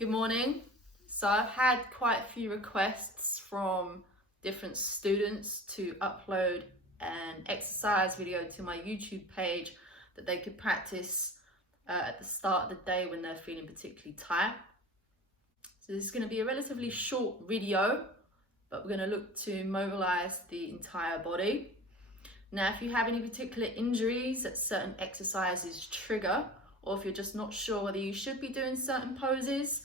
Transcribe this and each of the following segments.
Good morning. So I've had quite a few requests from different students to upload an exercise video to my YouTube page that they could practice at the start of the day when they're feeling particularly tired. So this is going to be a relatively short video, but we're going to look to mobilize the entire body. Now, if you have any particular injuries that certain exercises trigger, or if you're just not sure whether you should be doing certain poses,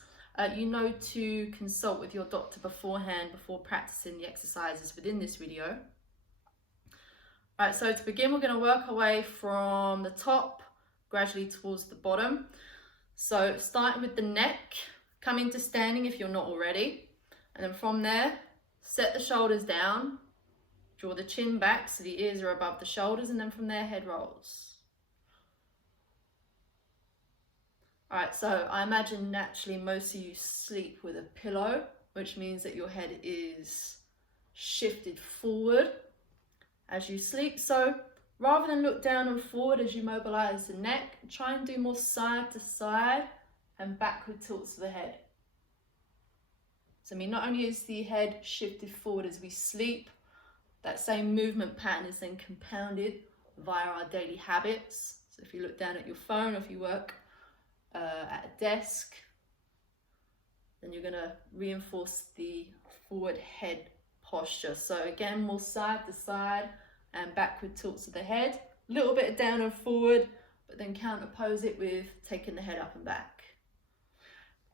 you know to consult with your doctor beforehand before practicing the exercises within this video. All right, so to begin, we're going to work our way from the top gradually towards the bottom. So starting with the neck, come into standing if you're not already, and then from there, set the shoulders down, draw the chin back so the ears are above the shoulders, and then from there, head rolls. All right, so I imagine naturally most of you sleep with a pillow, which means that your head is shifted forward as you sleep. So rather than look down and forward as you mobilize the neck, try and do more side to side and backward tilts of the head. So not only is the head shifted forward as we sleep, that same movement pattern is then compounded via our daily habits. So if you look down at your phone, or if you work at a desk, then you're going to reinforce the forward head posture. So again, more side to side and backward tilts of the head, a little bit of down and forward, but then counterpose it with taking the head up and back.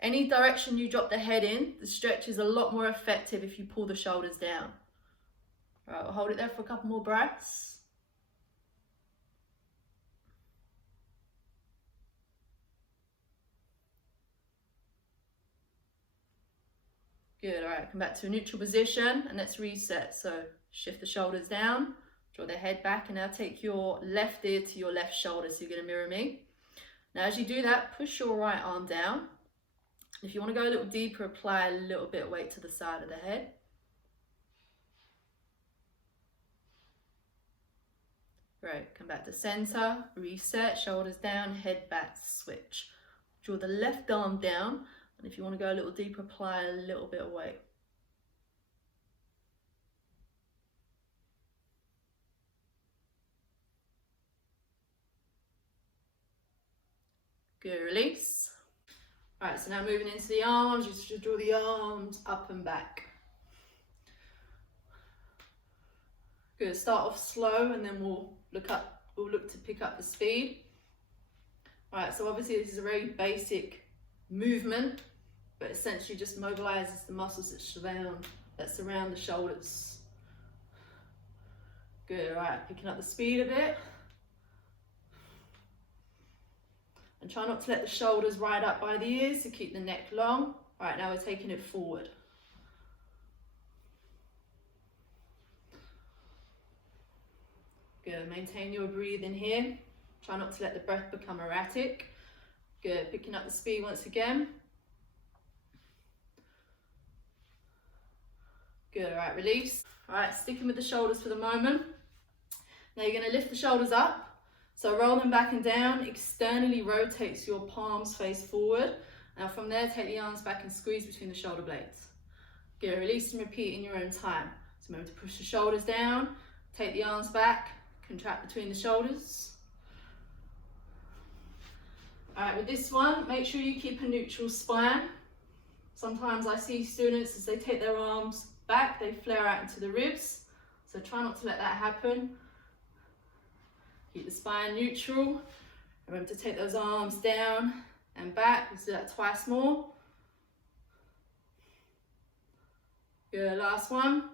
Any direction you drop the head in, the stretch is a lot more effective if you pull the shoulders down. All right, we'll hold it there for a couple more breaths. Good, all right, come back to a neutral position and let's reset. So shift the shoulders down, draw the head back, and now take your left ear to your left shoulder. So you're gonna mirror me. Now as you do that, push your right arm down. If you wanna go a little deeper, apply a little bit of weight to the side of the head. Great, come back to center, reset, shoulders down, head back, switch. Draw the left arm down. And if you want to go a little deeper, apply a little bit of weight. Good, release. All right, so now moving into the arms, you just draw the arms up and back. Good, start off slow and then we'll look to pick up the speed. All right, so obviously this is a very basic movement, but essentially just mobilizes the muscles that surround the shoulders. Good, all right, picking up the speed a bit. And try not to let the shoulders ride up by the ears to keep the neck long. All right, now we're taking it forward. Good, maintain your breathing here. Try not to let the breath become erratic. Good, picking up the speed once again. Good, all right, release. All right, sticking with the shoulders for the moment. Now you're gonna lift the shoulders up. So roll them back and down, externally rotates your palms face forward. Now from there, take the arms back and squeeze between the shoulder blades. Good, release and repeat in your own time. So remember to push the shoulders down, take the arms back, contract between the shoulders. All right, with this one, make sure you keep a neutral spine. Sometimes I see students, as they take their arms back, they flare out into the ribs. So try not to let that happen. Keep the spine neutral. Remember to take those arms down and back. Let's do that twice more. Good, last one.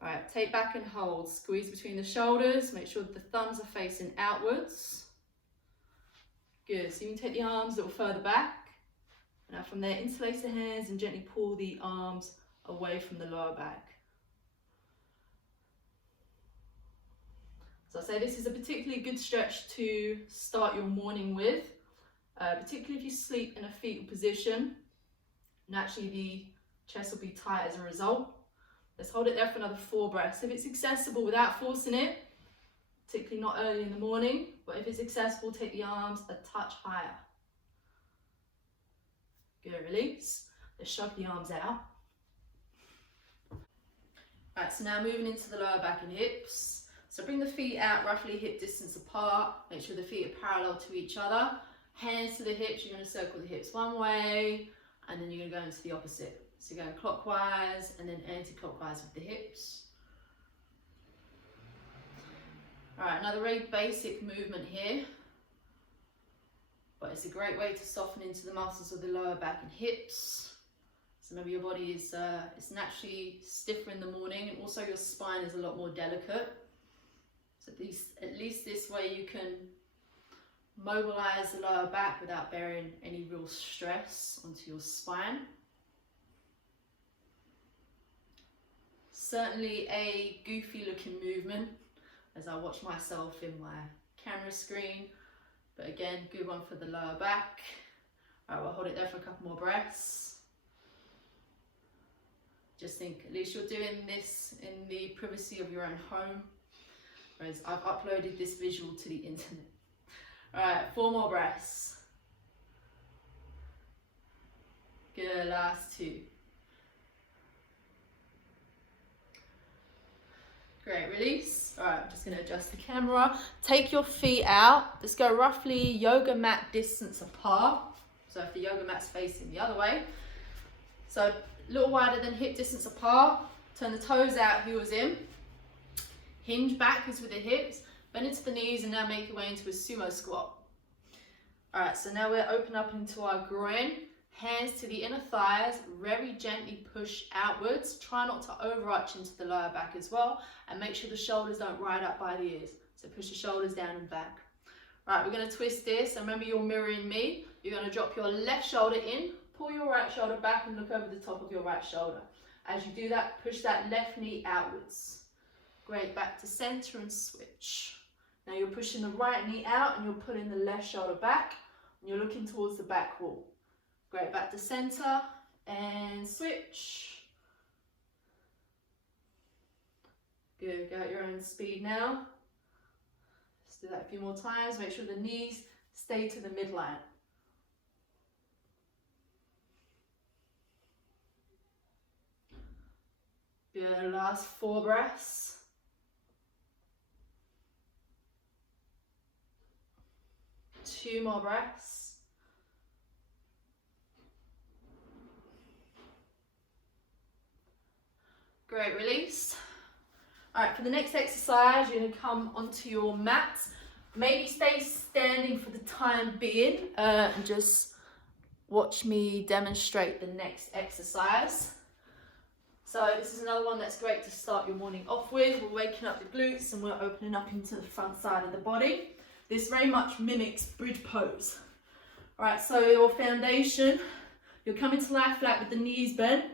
All right, take back and hold. Squeeze between the shoulders. Make sure that the thumbs are facing outwards. Good, so you can take the arms a little further back. Now from there, interlace the hands and gently pull the arms away from the lower back. So I say this is a particularly good stretch to start your morning with, particularly if you sleep in a fetal position. Naturally, the chest will be tight as a result. Let's hold it there for another 4 breaths. If it's accessible without forcing it, particularly not early in the morning, but if it's accessible, take the arms a touch higher. Good, release. Let's shove the arms out. Alright, so now moving into the lower back and hips. So bring the feet out roughly hip distance apart. Make sure the feet are parallel to each other. Hands to the hips, you're going to circle the hips one way, and then you're going to go into the opposite. So you're going clockwise and then anti-clockwise with the hips. Alright, another very basic movement here, but it's a great way to soften into the muscles of the lower back and hips. So maybe your body is it's naturally stiffer in the morning, and also your spine is a lot more delicate. So at least this way you can mobilize the lower back without bearing any real stress onto your spine. Certainly a goofy looking movement as I watch myself in my camera screen, but again, good one for the lower back. Alright, we'll hold it there for a couple more breaths. Just think, at least you're doing this in the privacy of your own home, whereas I've uploaded this visual to the internet. Alright, 4 more breaths. Good, last 2. Great, release. Alright, I'm just going to adjust the camera. Take your feet out. Let's go roughly yoga mat distance apart. So if the yoga mat's facing the other way. So a little wider than hip distance apart. Turn the toes out, heels in. Hinge backwards with the hips. Bend into the knees and now make your way into a sumo squat. Alright, so now we're open up into our groin. Hands to the inner thighs, very gently push outwards. Try not to overarch into the lower back as well. And make sure the shoulders don't ride up by the ears. So push the shoulders down and back. Right, we're going to twist this. And remember, you're mirroring me. You're going to drop your left shoulder in, pull your right shoulder back and look over the top of your right shoulder. As you do that, push that left knee outwards. Great, back to center and switch. Now you're pushing the right knee out and you're pulling the left shoulder back. And you're looking towards the back wall. Great, back to center and switch. Good, go at your own speed now. Let's do that a few more times. Make sure the knees stay to the midline. Good, last 4 breaths. Two more breaths. Great, release. All right, for the next exercise, you're going to come onto your mat. Maybe stay standing for the time being and just watch me demonstrate the next exercise. So this is another one that's great to start your morning off with. We're waking up the glutes and we're opening up into the front side of the body. This very much mimics bridge pose. All right, so your foundation, you're coming to lie flat with the knees bent.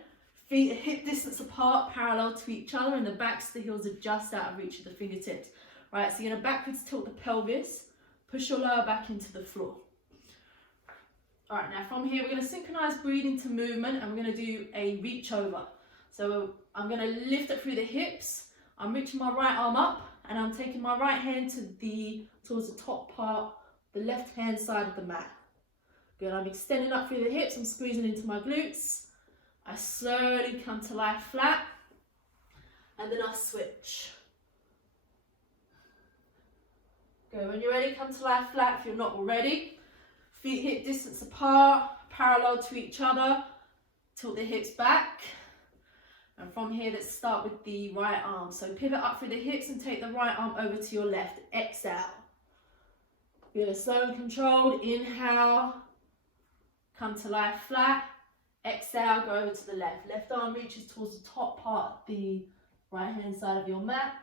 Feet are hip distance apart, parallel to each other, and the backs of the heels are just out of reach of the fingertips. Right, so you're going to backwards tilt the pelvis, push your lower back into the floor. All right, now from here, we're going to synchronize breathing to movement, and we're going to do a reach over. So I'm going to lift it through the hips. I'm reaching my right arm up, and I'm taking my right hand towards the top part, the left hand side of the mat. Good, I'm extending up through the hips, I'm squeezing into my glutes. I slowly come to lie flat, and then I switch. Good, when you're ready, come to lie flat if you're not already. Feet hip distance apart, parallel to each other. Tilt the hips back. And from here, let's start with the right arm. So pivot up through the hips and take the right arm over to your left. Exhale. Good, slow and controlled. Inhale. Come to lie flat. Exhale, go over to the left. Left arm reaches towards the top part of the right hand side of your mat.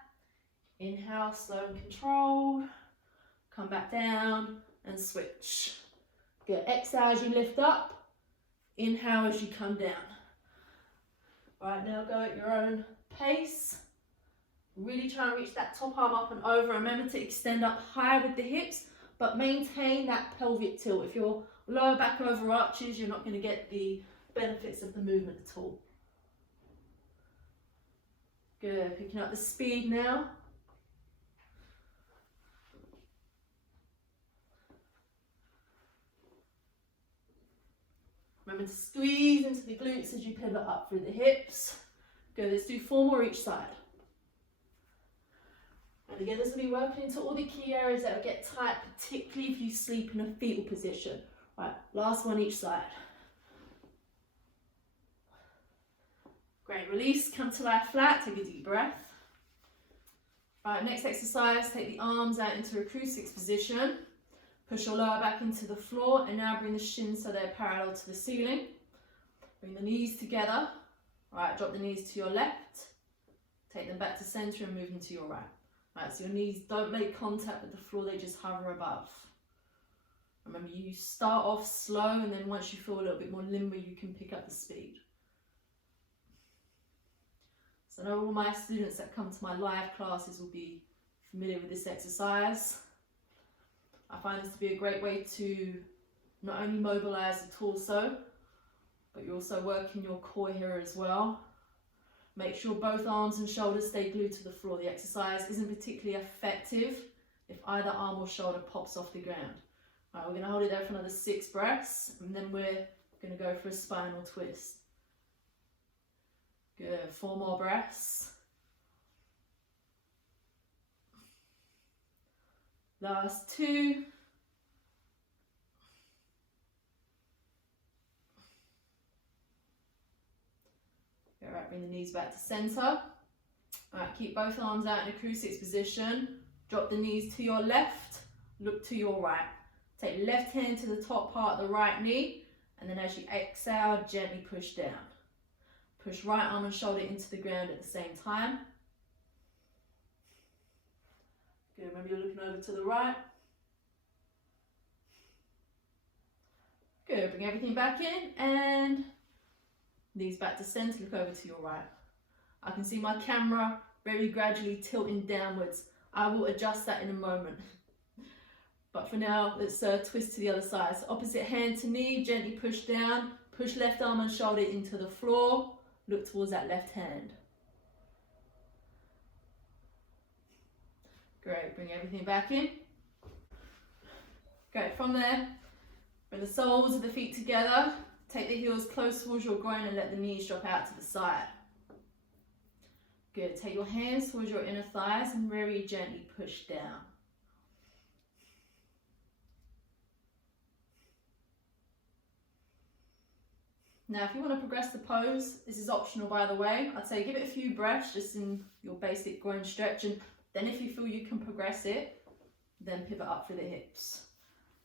Inhale, slow and controlled. Come back down and switch. Good, exhale as you lift up. Inhale as you come down. Right, now go at your own pace. Really try and reach that top arm up and over. Remember to extend up high with the hips, but maintain that pelvic tilt. If your lower back overarches, you're not going to get the benefits of the movement at all. Good, picking up the speed now. Remember to squeeze into the glutes as you pivot up through the hips. Good, let's do 4 more each side. And again, this will be working into all the key areas that will get tight, particularly if you sleep in a fetal position. Right, last one each side. Great, release, come to lie flat, take a deep breath. Right, next exercise, take the arms out into a crucifix position. Push your lower back into the floor and now bring the shins so they're parallel to the ceiling. Bring the knees together. Right, drop the knees to your left. Take them back to center and move them to your right. Right, so your knees don't make contact with the floor, they just hover above. Remember, you start off slow and then once you feel a little bit more limber, you can pick up the speed. So I know all my students that come to my live classes will be familiar with this exercise. I find this to be a great way to not only mobilize the torso, but you're also working your core here as well. Make sure both arms and shoulders stay glued to the floor. The exercise isn't particularly effective if either arm or shoulder pops off the ground. All right, we're going to hold it there for another 6 breaths, and then we're going to go for a spinal twist. Good, 4 more breaths. Last 2. All right, bring the knees back to center. All right, keep both arms out in a crucifix position. Drop the knees to your left, look to your right. Take left hand to the top part of the right knee, and then as you exhale, gently push down. Push right arm and shoulder into the ground at the same time. Good, remember you're looking over to the right. Good, bring everything back in and knees back to center, look over to your right. I can see my camera very gradually tilting downwards. I will adjust that in a moment. But for now, let's twist to the other side. So opposite hand to knee, gently push down, push left arm and shoulder into the floor, look towards that left hand. Great, bring everything back in. Great, from there, bring the soles of the feet together, take the heels close towards your groin and let the knees drop out to the side. Good, take your hands towards your inner thighs and very gently push down. Now, if you want to progress the pose, this is optional by the way. I'd say give it a few breaths just in your basic groin stretch, and then if you feel you can progress it, then pivot up through the hips.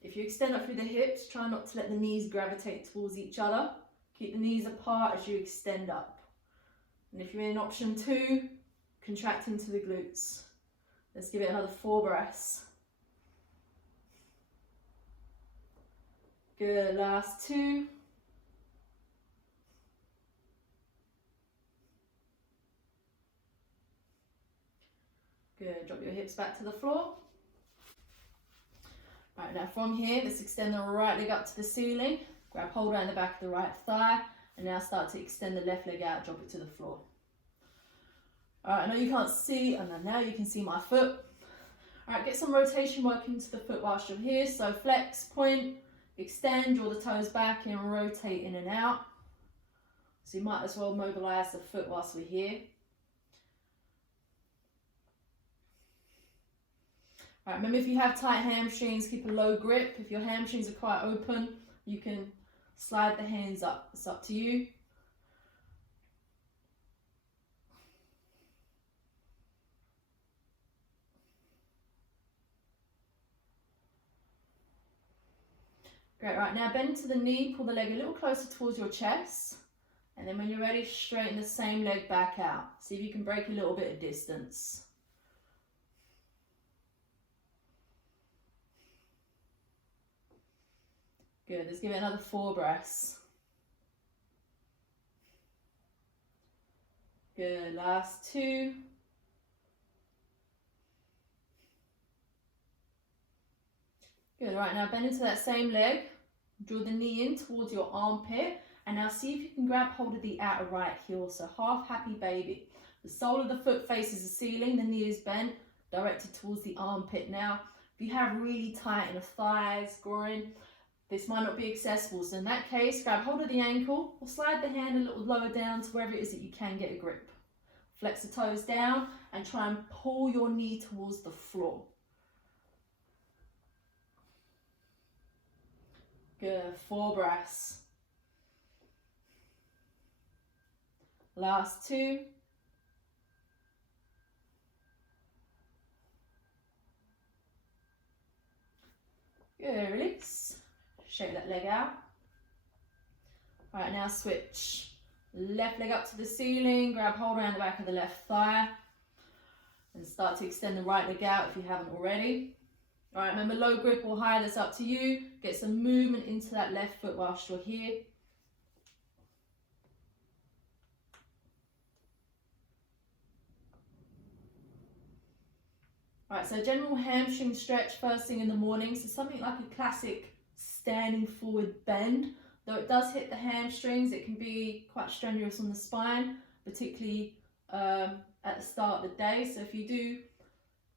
If you extend up through the hips, try not to let the knees gravitate towards each other. Keep the knees apart as you extend up. And if you're in option 2, contract into the glutes. Let's give it another 4 breaths. Good, last 2. Good, drop your hips back to the floor. Right, now from here, let's extend the right leg up to the ceiling. Grab hold around the back of the right thigh, and now start to extend the left leg out, drop it to the floor. All right, I know you can't see, and then now you can see my foot. All right, get some rotation work into the foot whilst you're here. So flex, point, extend, draw the toes back and rotate in and out. So you might as well mobilize the foot whilst we're here. All right, remember if you have tight hamstrings, keep a low grip. If your hamstrings are quite open, you can slide the hands up. It's up to you. Great, right, now bend to the knee, pull the leg a little closer towards your chest. And then when you're ready, straighten the same leg back out. See if you can break a little bit of distance. Good, let's give it another 4 breaths. Good, last 2. Good, right, now bend into that same leg. Draw the knee in towards your armpit. And now see if you can grab hold of the outer right heel. So half happy baby. The sole of the foot faces the ceiling, the knee is bent, directed towards the armpit. Now, if you have really tight inner thighs, groin, This might not be accessible, so in that case, grab hold of the ankle or slide the hand a little lower down to wherever it is that you can get a grip. Flex the toes down and try and pull your knee towards the floor. Good, 4 breaths. Last 2. Good, release. Shake that leg out. All right, now switch. Left leg up to the ceiling, grab hold around the back of the left thigh, and start to extend the right leg out if you haven't already. All right, remember low grip or high, that's up to you. Get some movement into that left foot whilst you're here. All right, so general hamstring stretch first thing in the morning. So something like a classic standing forward bend. Though it does hit the hamstrings, it can be quite strenuous on the spine, particularly at the start of the day. So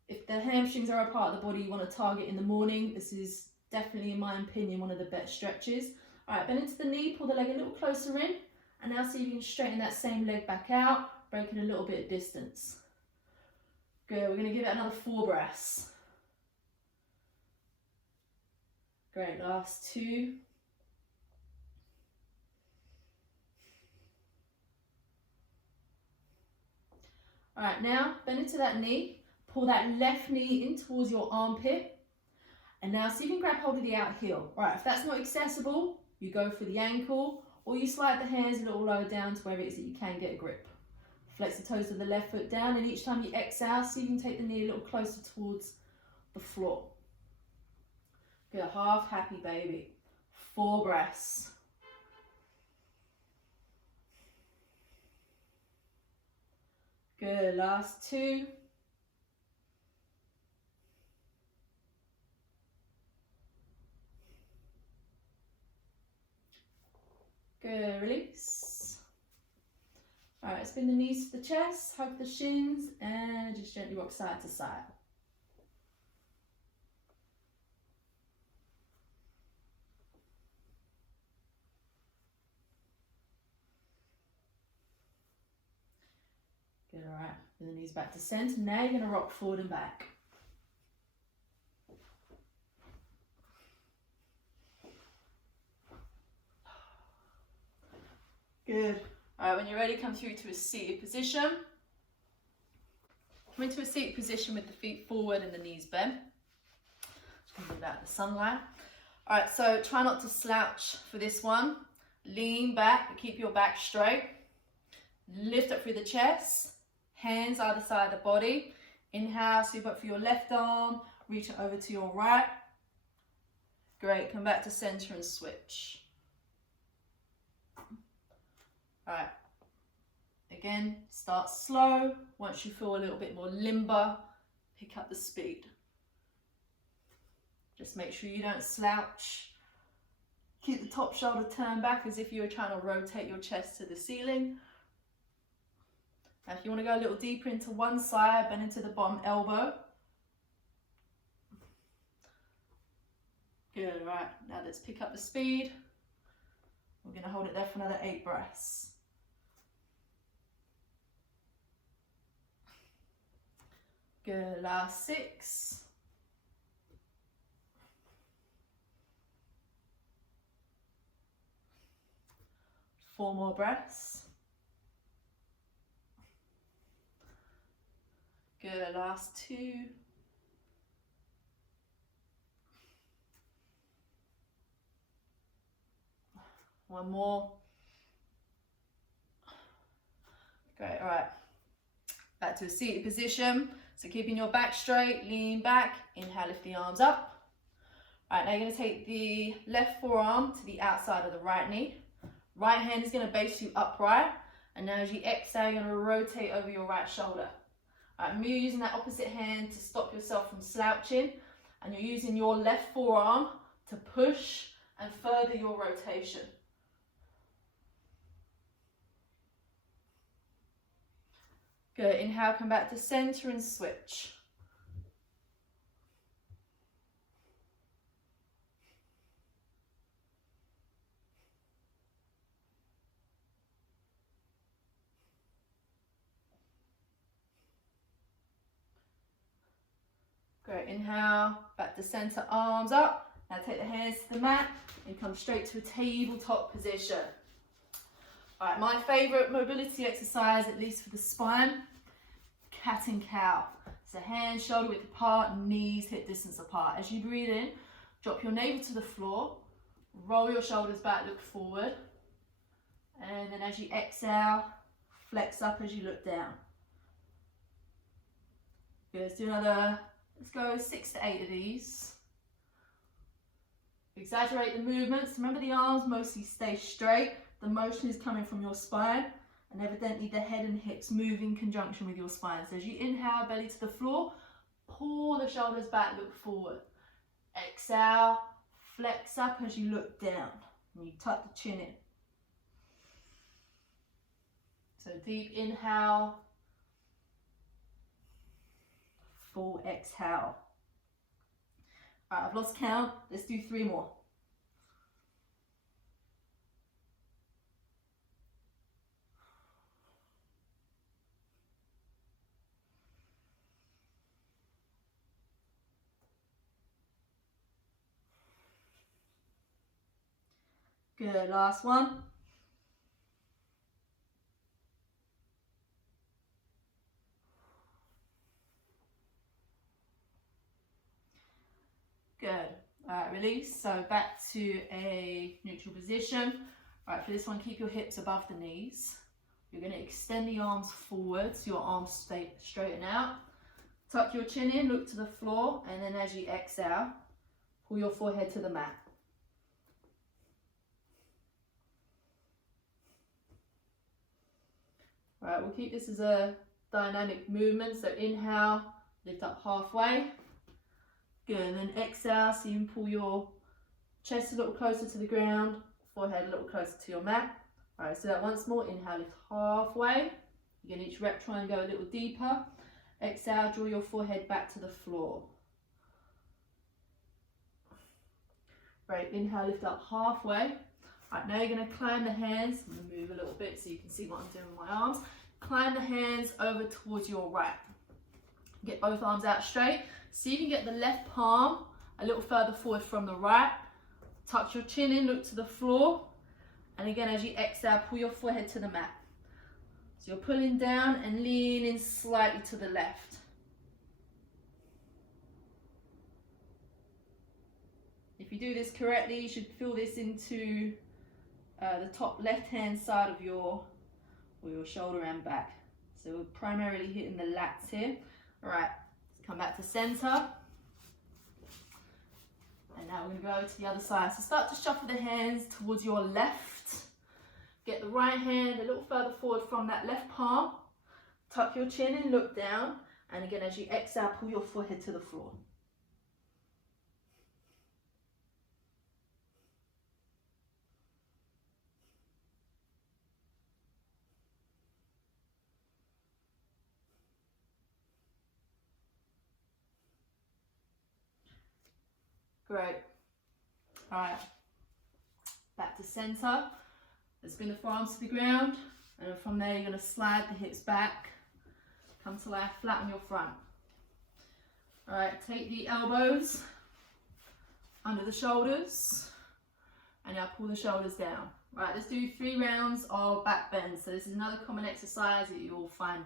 if the hamstrings are a part of the body you want to target in the morning, this is definitely, in my opinion, one of the best stretches. All right, bend into the knee, pull the leg a little closer in, and now see if you can straighten that same leg back out, breaking a little bit of distance. Good, we're going to give it another 4 breaths. Great, last 2. All right, now bend into that knee, pull that left knee in towards your armpit, and now see if you can grab hold of the out heel. All right, if that's not accessible, you go for the ankle, or you slide the hands a little lower down to wherever it is that you can get a grip. Flex the toes of the left foot down, and each time you exhale, see if you can take the knee a little closer towards the floor. Good, half happy baby. 4 breaths. Good, last 2. Good, release. All right, spin the knees to the chest, hug the shins, and just gently rock side to side. Good, all right, bring the knees back to center. Now you're gonna rock forward and back. Good. All right, when you're ready, come through to a seated position. Come into a seated position with the feet forward and the knees bent. Just move out of the sunlight. All right, so try not to slouch for this one. Lean back, but keep your back straight. Lift up through the chest. Hands either side of the body. Inhale, sweep up for your left arm. Reach it over to your right. Great, come back to center and switch. All right, again, start slow. Once you feel a little bit more limber, pick up the speed. Just make sure you don't slouch. Keep the top shoulder turned back as if you were trying to rotate your chest to the ceiling. Now, if you want to go a little deeper into one side, bend into the bottom elbow. Good, all right, now let's pick up the speed. We're going to hold it there for another 8 breaths. Good, last 6. Four more breaths. Good, last 2. One more. Great, all right. Back to a seated position. So keeping your back straight, lean back, inhale, lift the arms up. All right, now you're gonna take the left forearm to the outside of the right knee. Right hand is gonna base you upright. And now as you exhale, you're gonna rotate over your right shoulder. All right, you're using that opposite hand to stop yourself from slouching. And you're using your left forearm to push and further your rotation. Good, inhale, come back to center and switch. Great, inhale, back to center, arms up. Now take the hands to the mat and come straight to a tabletop position. All right, my favorite mobility exercise, at least for the spine, cat and cow. So hands shoulder width apart, knees hip distance apart. As you breathe in, drop your navel to the floor, roll your shoulders back, look forward. And then as you exhale, flex up as you look down. Good, let's do another, let's go 6 to 8 of these. Exaggerate the movements. Remember, the arms mostly stay straight. The motion is coming from your spine, and evidently the head and hips move in conjunction with your spine. So as you inhale, belly to the floor, pull the shoulders back, look forward. Exhale, flex up as you look down, and you tuck the chin in. So deep inhale, full exhale. All right, I've lost count. Let's do 3 more. Good, last one. Good. All right, release. So back to a neutral position. All right, for this one, keep your hips above the knees. You're going to extend the arms forward so your arms stay straighten out. Tuck your chin in, look to the floor, and then as you exhale, pull your forehead to the mat. All right, we'll keep this as a dynamic movement. So inhale, lift up halfway. Good, and then exhale, so you can pull your chest a little closer to the ground, forehead a little closer to your mat. All right, so that once more, inhale, lift halfway. Again, each rep, try and go a little deeper. Exhale, draw your forehead back to the floor. Great, inhale, lift up halfway. All right, now you're gonna climb the hands. I'm gonna move a little bit so you can see what I'm doing with my arms. Climb the hands over towards your right. Get both arms out straight. So you can get the left palm a little further forward from the right. Tuck your chin in, look to the floor. And again, as you exhale, pull your forehead to the mat. So you're pulling down and leaning slightly to the left. If you do this correctly, you should feel this into the top left-hand side of your shoulder and back. So we're primarily hitting the lats here. All right. Come back to center. And now we're going to go to the other side. So start to shuffle the hands towards your left. Get the right hand a little further forward from that left palm. Tuck your chin in, look down. And again, as you exhale, pull your forehead to the floor. Great. All right. Back to center. Let's bring the forearms to the ground. And from there, you're going to slide the hips back. Come to lie flat on your front. All right. Take the elbows under the shoulders. And now pull the shoulders down. All right. Let's do 3 rounds of back bends. So this is another common exercise that you'll find in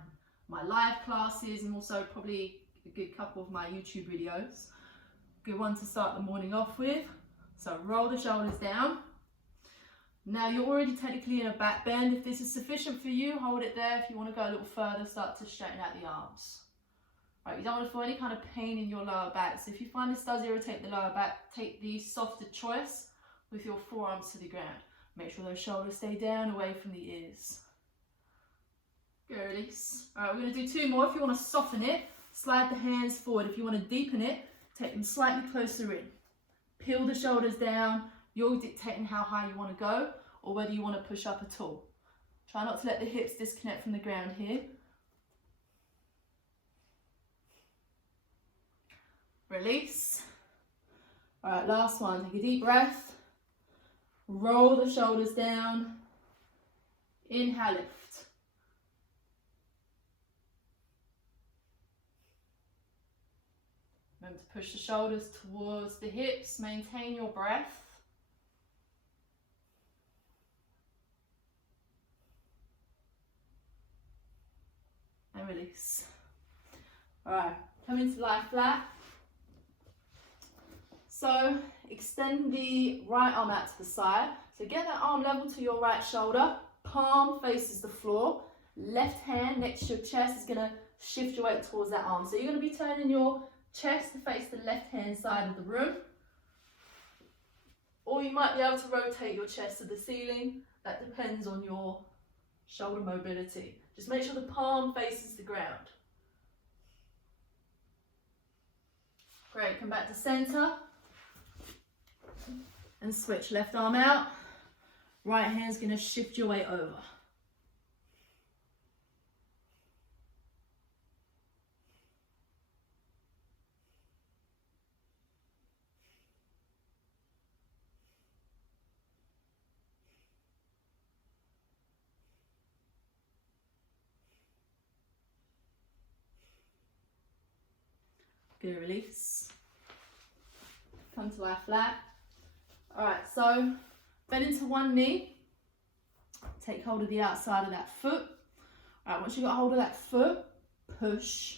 my live classes and also probably a good couple of my YouTube videos. Good one to start the morning off with. So roll the shoulders down. Now you're already technically in a back bend. If this is sufficient for you, hold it there. If you want to go a little further, start to straighten out the arms. Right, you don't want to feel any kind of pain in your lower back. So if you find this does irritate the lower back, take the softer choice with your forearms to the ground. Make sure those shoulders stay down, away from the ears. Good, release. All right, we're going to do 2 more. If you want to soften it, slide the hands forward. If you want to deepen it, take them slightly closer in. Peel the shoulders down. You're dictating how high you want to go or whether you want to push up at all. Try not to let the hips disconnect from the ground here. Release. All right, last one. Take a deep breath. Roll the shoulders down. Inhale, lift. Remember to push the shoulders towards the hips, maintain your breath. And release. Alright, come into lie flat. So extend the right arm out to the side. So get that arm level to your right shoulder. Palm faces the floor. Left hand next to your chest is going to shift your weight towards that arm. So you're going to be turning your chest to face the left hand side of the room. Or you might be able to rotate your chest to the ceiling. That depends on your shoulder mobility. Just make sure the palm faces the ground. Great, come back to center. And switch, left arm out. Right hand's going to shift your weight over. Good, release. Come to lie flat. Alright, so bend into one knee. Take hold of the outside of that foot. Alright, once you've got hold of that foot, push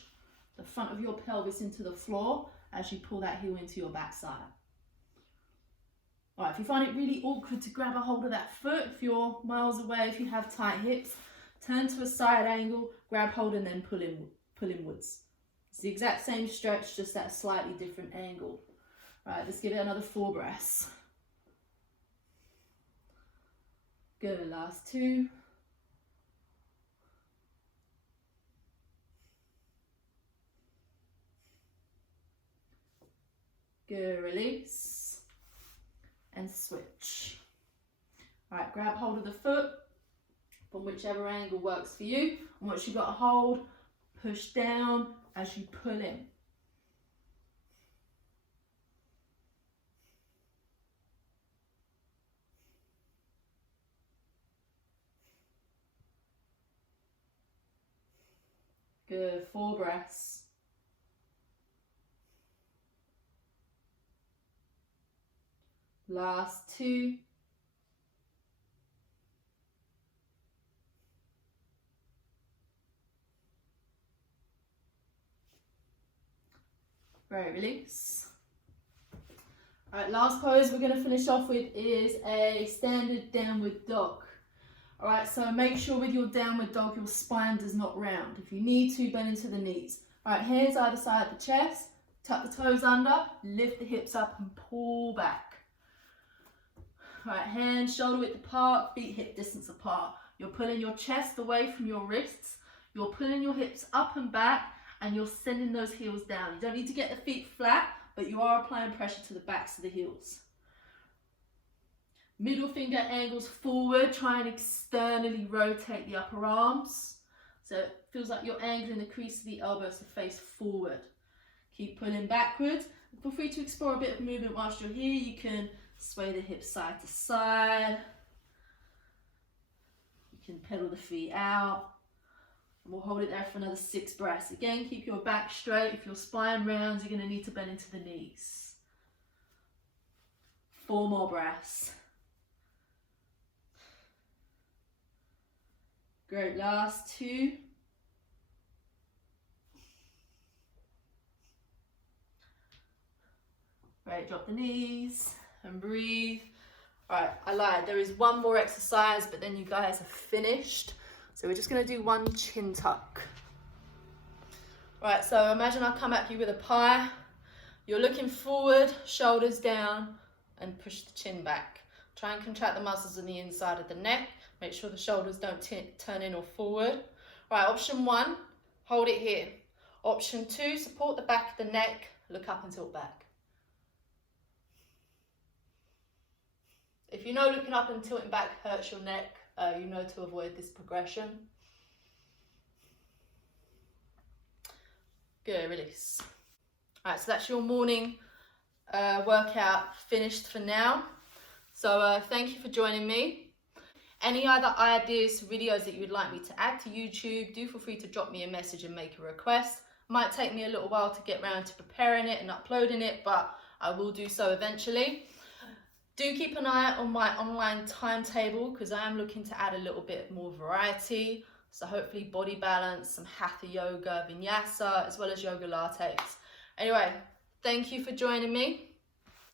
the front of your pelvis into the floor as you pull that heel into your backside. Alright, if you find it really awkward to grab a hold of that foot, if you're miles away, if you have tight hips, turn to a side angle, grab hold and then pull inwards. It's the exact same stretch, just at a slightly different angle. Right, let's give it another 4 breaths. Good, last 2. Good, release. And switch. All right, grab hold of the foot from whichever angle works for you. And once you've got a hold, push down as you pull in. Good, 4 breaths. Last 2. Right, release. All right, last pose we're going to finish off with is a standard downward dog. All right, so make sure with your downward dog your spine does not round. If you need to, bend into the knees. All right, hands either side of the chest, tuck the toes under, lift the hips up and pull back. All right, hands shoulder width apart, feet hip distance apart. You're pulling your chest away from your wrists. You're pulling your hips up and back, and you're sending those heels down. You don't need to get the feet flat, but you are applying pressure to the backs of the heels. Middle finger angles forward, try and externally rotate the upper arms. So it feels like you're angling the crease of the elbows to face forward. Keep pulling backwards. Feel free to explore a bit of movement whilst you're here. You can sway the hips side to side. You can pedal the feet out. We'll hold it there for another 6 breaths. Again, keep your back straight. If your spine rounds, you're going to need to bend into the knees. 4 more breaths. Great, last 2. Right, drop the knees and breathe. All right, I lied. There is one more exercise, but then you guys are finished. So we're just going to do one chin tuck. Right, so imagine I come at you with a pie. You're looking forward, shoulders down, and push the chin back. Try and contract the muscles on the inside of the neck. Make sure the shoulders don't turn in or forward. Right, option 1, hold it here. Option 2, support the back of the neck, look up and tilt back. If you know looking up and tilting back hurts your neck, you know to avoid this progression. Good, release. All right, so that's your morning workout finished for now. So thank you for joining me. Any other ideas, videos that you would like me to add to YouTube, do feel free to drop me a message and make a request. Might take me a little while to get around to preparing it and uploading it, but I will do so eventually. Do keep an eye on my online timetable because I am looking to add a little bit more variety. So hopefully body balance, some hatha yoga, vinyasa, as well as yoga lattes. Anyway, thank you for joining me.